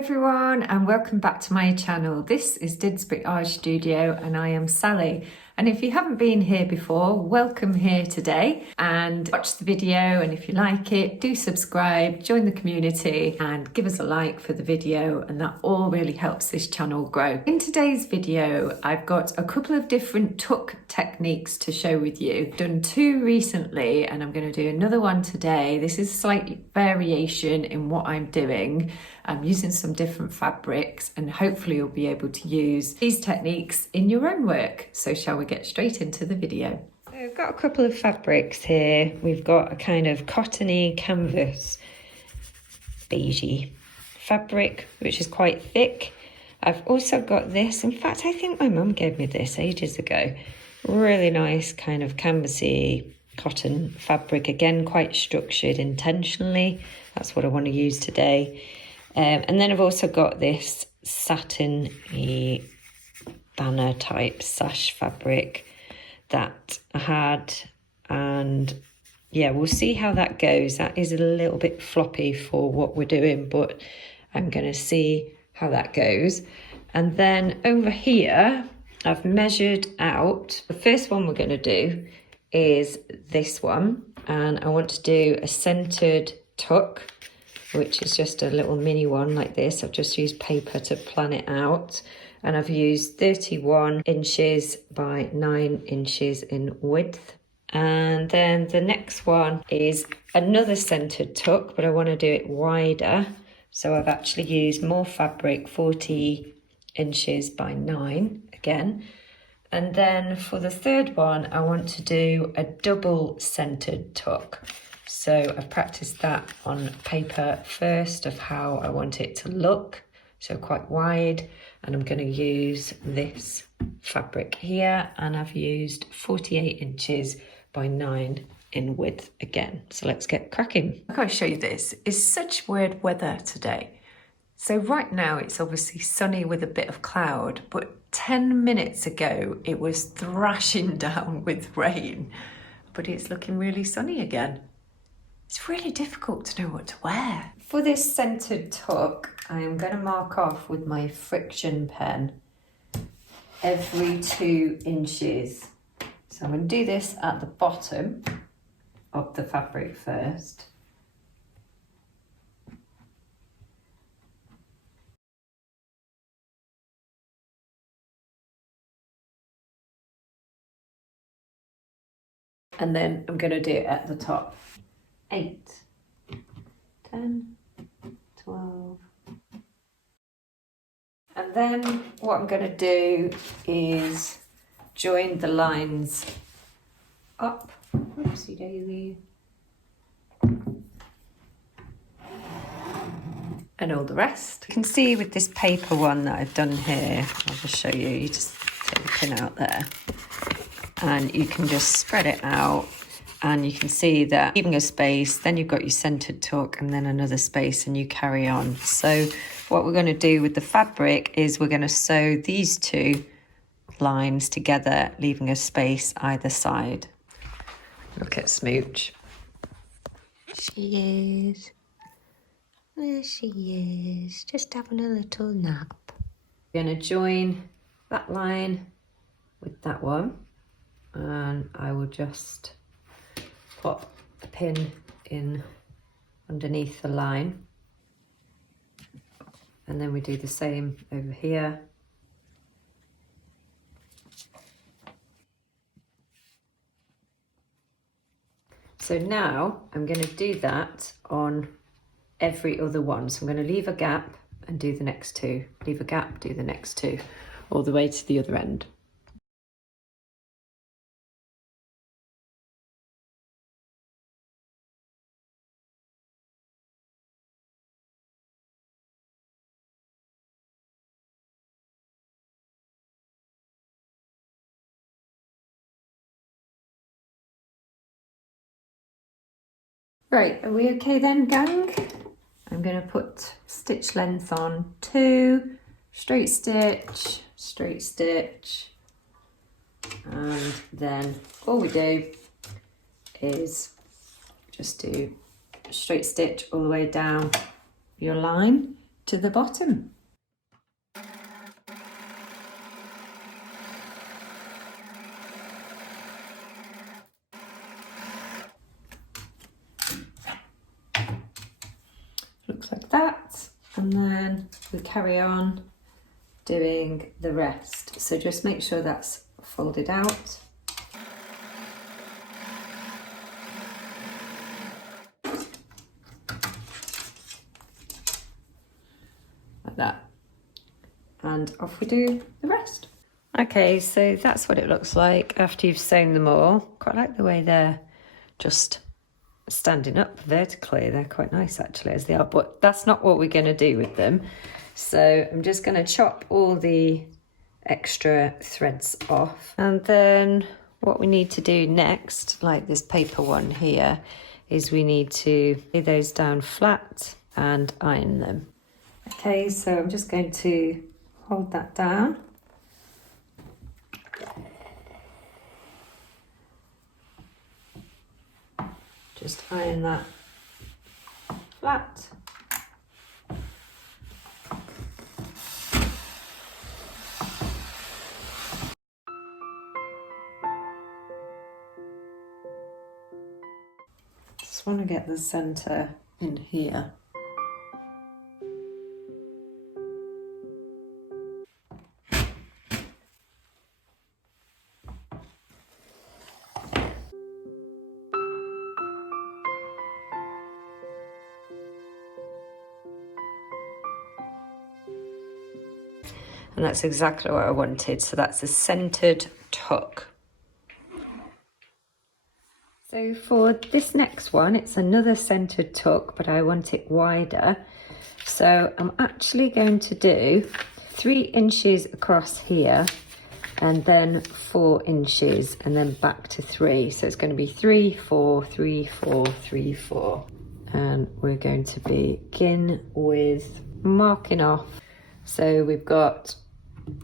everyone and welcome back to my channel. This is Didsbury Art Studio and I am Sally. And if you haven't been here before, welcome here today and watch the video, and if you like it, do subscribe, join the community and give us a like for the video, and that all really helps this channel grow. In today's video, I've got a couple of different tuck techniques to share with you. I've done two recently and I'm going to do another one today. This is a slight variation in what I'm doing. I'm using some different fabrics and hopefully you'll be able to use these techniques in your own work. So shall we get straight into the video? So I've got a couple of fabrics here. We've got a kind of cottony canvas beigey fabric, which is quite thick. I've also got this. In fact, I think my mum gave me this ages ago. Really nice kind of canvasy cotton fabric. Again, quite structured intentionally. That's what I want to use today. And then I've also got this satin-y banner type sash fabric that I had, and yeah, we'll see how that goes. That is a little bit floppy for what we're doing, but I'm going to see how that goes. And then over here, I've measured out, the first one we're going to do is this one, and I want to do a centered tuck, which is just a little mini one like this. I've just used paper to plan it out, and I've used 31 inches by 9 inches in width. And then the next one is another centered tuck, but I want to do it wider. So I've actually used more fabric, 40 inches by 9 again. And then for the third one, I want to do a double centered tuck. So I've practiced that on paper first of how I want it to look. So quite wide, and I'm going to use this fabric here, and I've used 48 inches by 9 in width again. So let's get cracking. I've got to show you this. It's such weird weather today. So right now it's obviously sunny with a bit of cloud, but 10 minutes ago it was thrashing down with rain, but it's looking really sunny again. It's really difficult to know what to wear. For this centered tuck, I am going to mark off with my friction pen every 2 inches. So I'm going to do this at the bottom of the fabric first. And then I'm going to do it at the top. 8, 10, 12. And then what I'm going to do is join the lines up. Oopsie daisy. And all the rest. You can see with this paper one that I've done here, I'll just show you. You just take the pin out there and you can just spread it out. And you can see that leaving a space, then you've got your centered tuck and then another space, and you carry on. So what we're going to do with the fabric is we're going to sew these two lines together, leaving a space either side. Look at Smooch. She is. There she is, just having a little nap. We're going to join that line with that one, and I will just pop the pin in underneath the line, and then we do the same over here. So now I'm going to do that on every other one. So I'm going to leave a gap and do the next two, leave a gap, do the next two, all the way to the other end. Right, are we okay then, gang? I'm going to put stitch length on 2, straight stitch, and then all we do is just do straight stitch all the way down your line to the bottom. Looks like that, and then we carry on doing the rest. So just make sure that's folded out. Like that. And off we do the rest. Okay, so that's what it looks like after you've sewn them all. Quite like the way they're just standing up vertically. They're quite nice actually as they are, but that's not what we're going to do with them. So I'm just going to chop all the extra threads off, and then what we need to do next, like this paper one here, is we need to lay those down flat and iron them. Okay, so I'm just going to hold that down. Just iron that flat. Just want to get the center in here. And that's exactly what I wanted. So that's a centered tuck. So for this next one, it's another centered tuck, but I want it wider. So I'm actually going to do 3 inches across here, and then 4 inches, and then back to 3. So it's going to be 3, 4, 3, 4, 3, 4. And we're going to begin with marking off. So we've got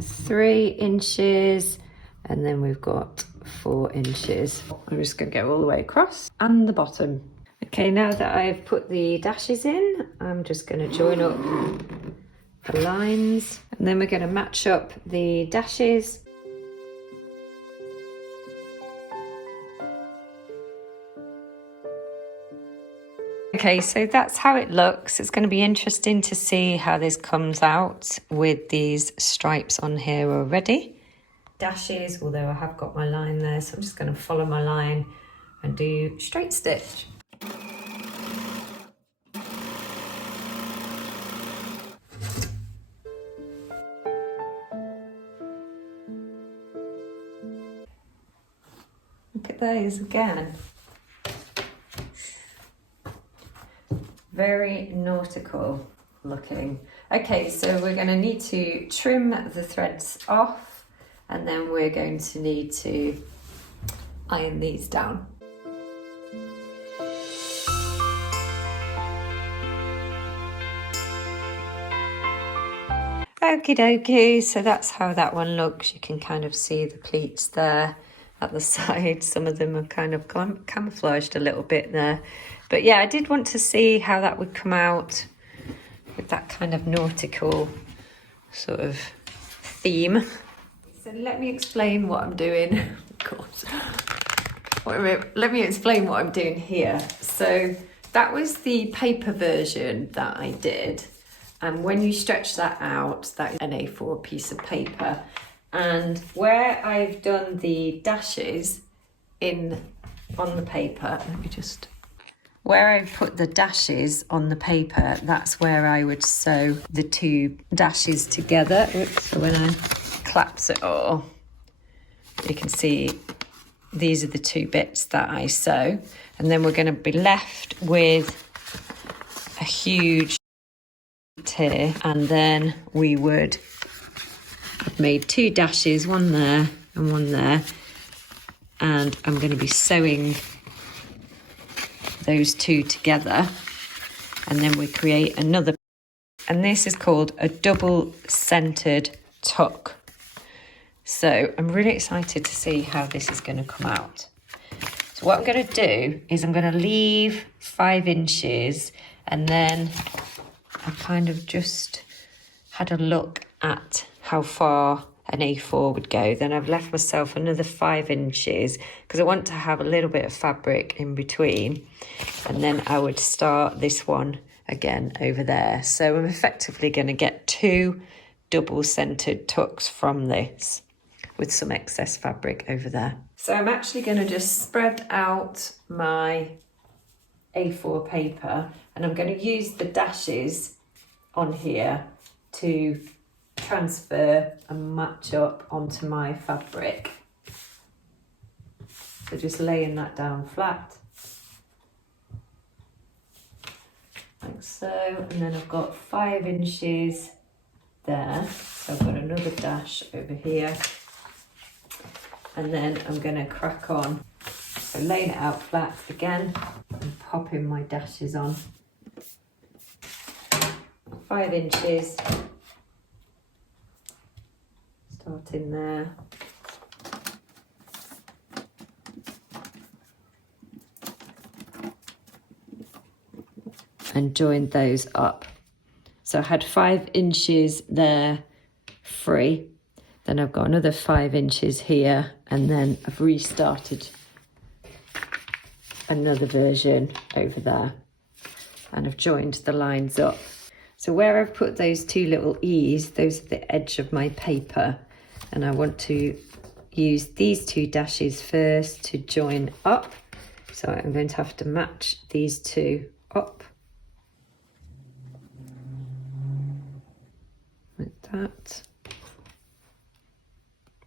3 inches, and then we've got 4 inches. I'm just going to go all the way across and the bottom. Okay, now that I've put the dashes in, I'm just going to join up the lines, and then we're going to match up the dashes. Okay, so that's how it looks. It's going to be interesting to see how this comes out with these stripes on here already. Dashes, although I have got my line there, so I'm just going to follow my line and do straight stitch. Look at those again. Very nautical looking. Okay, so we're going to need to trim the threads off, and then we're going to need to iron these down. Okie dokie, so that's how that one looks. You can kind of see the pleats there at the side. Some of them are kind of camouflaged a little bit there. But yeah, I did want to see how that would come out with that kind of nautical sort of theme. So let me explain what I'm doing. Of course. Wait a minute. Let me explain what I'm doing here. So that was the paper version that I did. And when you stretch that out, that is an A4 piece of paper. And where I've done the dashes on the paper, let me just... Where I put the dashes on the paper, that's where I would sew the 2 dashes together. Oops, so when I collapse it all, you can see these are the 2 bits that I sew. And then we're going to be left with a huge here, and then we would have made 2 dashes, one there and one there. And I'm going to be sewing those 2 together, and then we create another, and this is called a double centered tuck. So I'm really excited to see how this is going to come out. So what I'm going to do is I'm going to leave 5 inches, and then I kind of just had a look at how far an A4 would go. Then I've left myself another 5 inches because I want to have a little bit of fabric in between. And then I would start this one again over there. So I'm effectively going to get 2 double-centered tucks from this with some excess fabric over there. So I'm actually going to just spread out my A4 paper, and I'm going to use the dashes on here to transfer and match up onto my fabric. So just laying that down flat, like so, and then I've got 5 inches there, so I've got another dash over here, and then I'm going to crack on. So laying it out flat again and popping my dashes on. 5 inches, starting there. And join those up. So I had 5 inches there free, then I've got another 5 inches here, and then I've restarted another version over there, and I've joined the lines up. So where I've put those 2 little E's, those are the edge of my paper, and I want to use these 2 dashes first to join up. So I'm going to have to match these 2 up like that.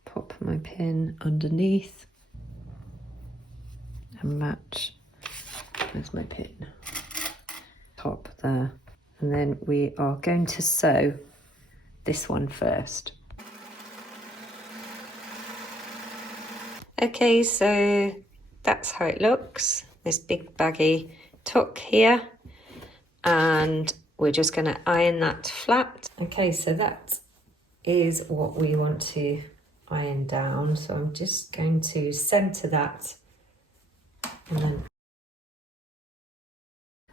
Pop my pin underneath and match. There's my pin. Top there. And then we are going to sew this one first. Okay, so that's how it looks. This big baggy tuck here. And we're just going to iron that flat. Okay, so that is what we want to iron down. So I'm just going to center that and then.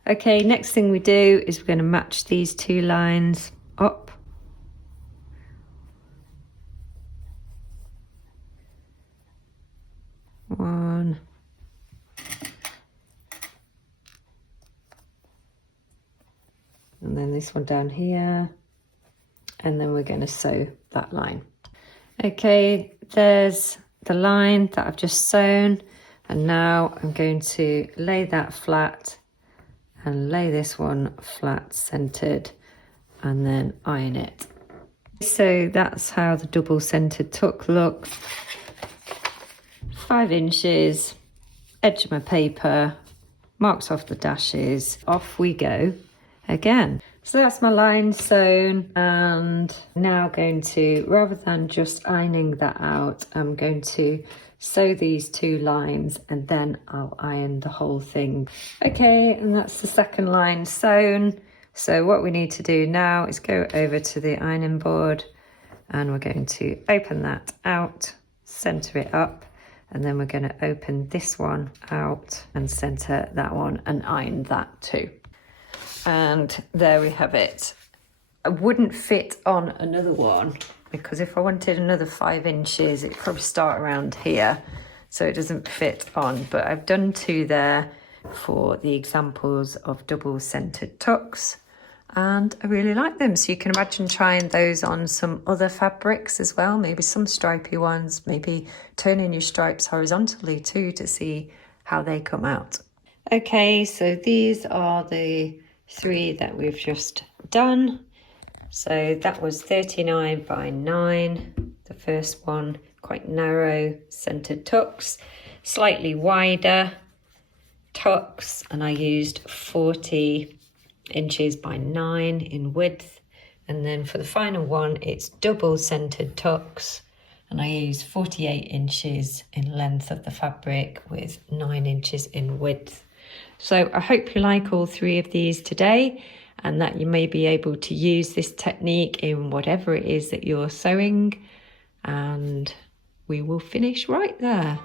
Okay, next thing we do is we're going to match these 2 lines up. One. And then this one down here. And then we're going to sew that line. Okay, there's the line that I've just sewn. And now I'm going to lay that flat and lay this one flat centered and then iron it. So that's how the double centered tuck looks. 5 inches, edge of my paper, marks off the dashes, off we go again. So that's my line sewn, and now going to, rather than just ironing that out, I'm going to sew these 2 lines and then I'll iron the whole thing. Okay, and that's the second line sewn. So what we need to do now is go over to the ironing board, and we're going to open that out, center it up, and then we're going to open this one out and center that one and iron that too. And there we have it. I wouldn't fit on another one because if I wanted another 5 inches, it'd probably start around here. So it doesn't fit on, but I've done 2 there for the examples of double centered tucks. And I really like them. So you can imagine trying those on some other fabrics as well, maybe some stripy ones, maybe turning your stripes horizontally too to see how they come out. Okay, so these are the 3 that we've just done. So that was 39 by 9, the first one, quite narrow centered tucks, slightly wider tucks, and I used 40 inches by 9 in width. And then for the final one, it's double centered tucks, and I used 48 inches in length of the fabric with 9 inches in width. So I hope you like all 3 of these today, and that you may be able to use this technique in whatever it is that you're sewing, and we will finish right there.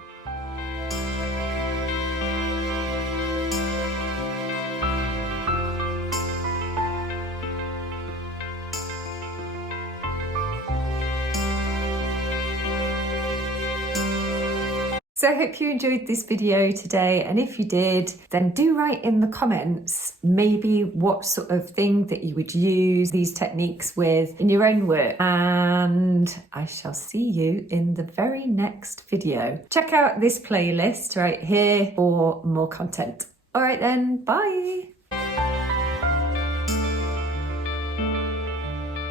So I hope you enjoyed this video today, and if you did, then do write in the comments maybe what sort of thing that you would use these techniques with in your own work, and I shall see you in the very next video. Check out this playlist right here for more content. All right then, bye.